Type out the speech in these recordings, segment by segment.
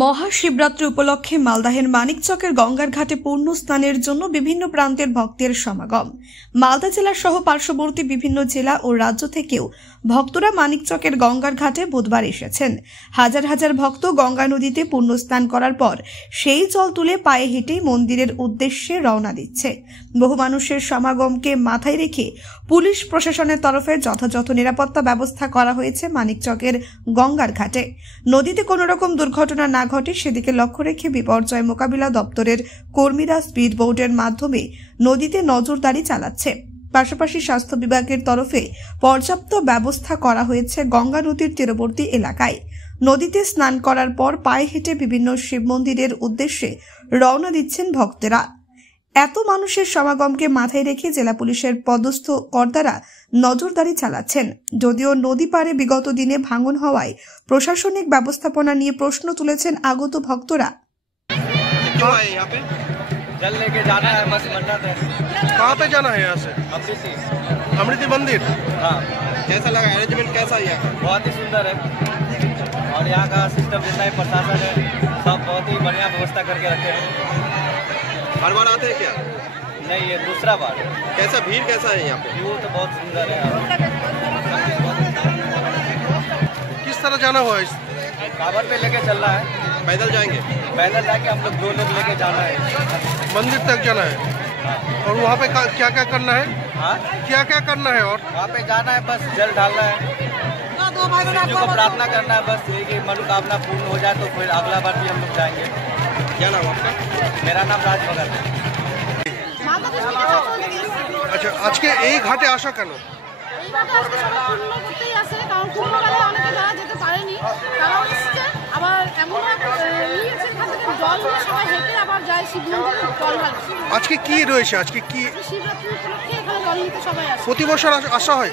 মহাশিবরাত্রি উপলক্ষে মালদাহের মানিকচকের গঙ্গার ঘাটে পূর্ণ স্নানের জন্য বিভিন্ন প্রান্তের ভক্তের সমাগম। মালদা জেলা সহ পার্শ্ববর্তী বিভিন্ন জেলা ও রাজ্য থেকেও ভক্তরা মানিকচকের গঙ্গার ঘাটে বুধবার এসেছেন। হাজার হাজার ভক্ত গঙ্গা নদীতে পূর্ণ স্নান করার পর সেই জল তুলে পায়ে হেঁটেই মন্দিরের উদ্দেশ্যে রওনা দিচ্ছে। বহু মানুষের সমাগমকে মাথায় রেখে পুলিশ প্রশাসনের তরফে যথাযথ নিরাপত্তা ব্যবস্থা করা হয়েছে মানিকচকের গঙ্গার ঘাটে। নদীতে কোনো রকম দুর্ঘটনা না ঘটে সেদিকে লক্ষ্য রেখে বিপর্যয় মোকাবিলা দপ্তরের কর্মীরা স্পিড বোটের মাধ্যমে নদীতে নজরদারি চালাচ্ছে। পাশাপাশি স্বাস্থ্য বিভাগের তরফে পর্যাপ্ত ব্যবস্থা করা হয়েছে গঙ্গা নদীর তীরবর্তী এলাকায়। নদীতে স্নান করার পর পায়ে হেঁটে বিভিন্ন শিব মন্দিরের উদ্দেশ্যে রওনা দিচ্ছেন ভক্তেরা। এত মানুষের সমাগমকে মাথায় রেখে জেলা পুলিশের পদস্থ কর্তারা নজরদারি চালাচ্ছেন। যদিও নদী পাড়ে বিগত দিনে ভাঙন হওয়ায় প্রশাসনিক ব্যবস্থাপনা নিয়ে প্রশ্ন তুলেছেন আগত ভক্তরা। जल लेके जाना है, बस मन्नत है। कहाँ पे जाना है यहाँ से? अमृति मंदिर। हाँ, कैसा लगा? अरेंजमेंट कैसा है? बहुत ही सुंदर है और यहाँ का सिस्टम जितना ही प्रशासन है सब बहुत ही बढ़िया व्यवस्था करके रखे हैं। हर बार आते हैं क्या? नहीं, ये दूसरा बार है। कैसा भीड़ कैसा है यहाँ पे? व्यू तो बहुत सुंदर है। किस तरह जाना हुआ है? कांवर पे लेके चलना है। पैदल जाएंगे? पैदल जाके हम लोग 2 लोग लेके जाना है। मंदिर तक जाना है। और वहाँ पे क्या क्या करना है? हाँ, क्या क्या करना है? और वहाँ पे जाना है, बस जल ढालना है, शिव को प्रार्थना करना है। बस ये कि मनोकामना पूर्ण हो जाए तो फिर अगला बार भी हम लोग जाएंगे। क्या नाम आपका? मेरा नाम राज भगत है। আচ্ছা, আজকে এই ঘাটে আসা কেন? আজকে কি রয়েছে? আজকে কি প্রতি বছর আসা হয়?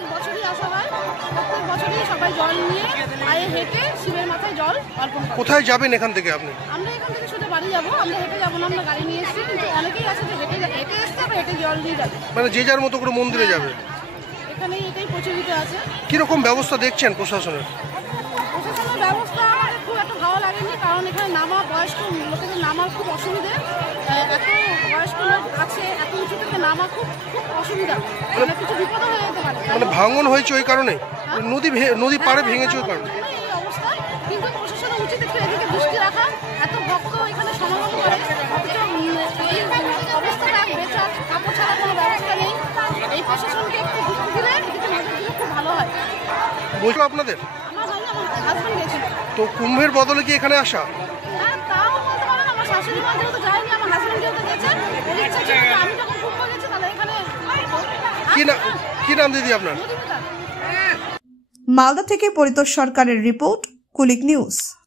কোথায় যাবেন এখান থেকে আপনি? আমরা এখান থেকে শুধু বাড়ি যাবো, আমরা হেঁটে যাবো না, আমরা গাড়ি নিয়ে এসেছি, কিন্তু অনেকেই আছে যে হেঁটে আসতে হবে, হেঁটে জল নিয়ে যাবে, মানে যে যার মতো করে মন্দিরে যাবে। এখানে এটাই প্রচলিত আছে। কিরকম ব্যবস্থা দেখছেন প্রশাসনের? প্রশাসনের ব্যবস্থা আমাদের খুব একটা ভালো লাগেনি, কারণ এখানে নামা বয়স্ক লোকেদের নামার খুব অসুবিধে। এত বয়স্ক লোক আছে, এত উঁচু থেকে নামা খুব খুব অসুবিধা, মানে কিছু বিপদ হয়ে যেতে পারে। মানে ভাঙন হয়েছে ওই কারণে? নদী পাড়ে ভেঙেছে ওই কারণে? এই অবস্থা, কিন্তু প্রশাসনের উচিত একটু এদিকে দৃষ্টি রাখা। এত ভক্ত এখানে সমাগম করে, এই অবস্থাটা বেচার কাপড় ছাড়া কোনো ব্যবস্থা নেই। এই প্রশাসনকে একটু দৃষ্টি দিলে এদিকে নজর দিলে খুব ভালো হয়। বলছো আপনাদের? আমার ভাই আমার হাজব্যান্ড গেছিল। তো কুম্ভের বদলে কি এখানে আসা? হ্যাঁ, তাও বলতে পারেন। আমার শাশুড়ি মা যেহেতু যায়নি, আমার হাজব্যান্ড যেহেতু গেছে, ওর ইচ্ছা ছিল যে আমি যখন কুম্ভ গেছি তাহলে এখানে। কি নাম দিদি আপনার? মালদা থেকে পরিতোষ সরকারের রিপোর্ট, কুলিক নিউজ।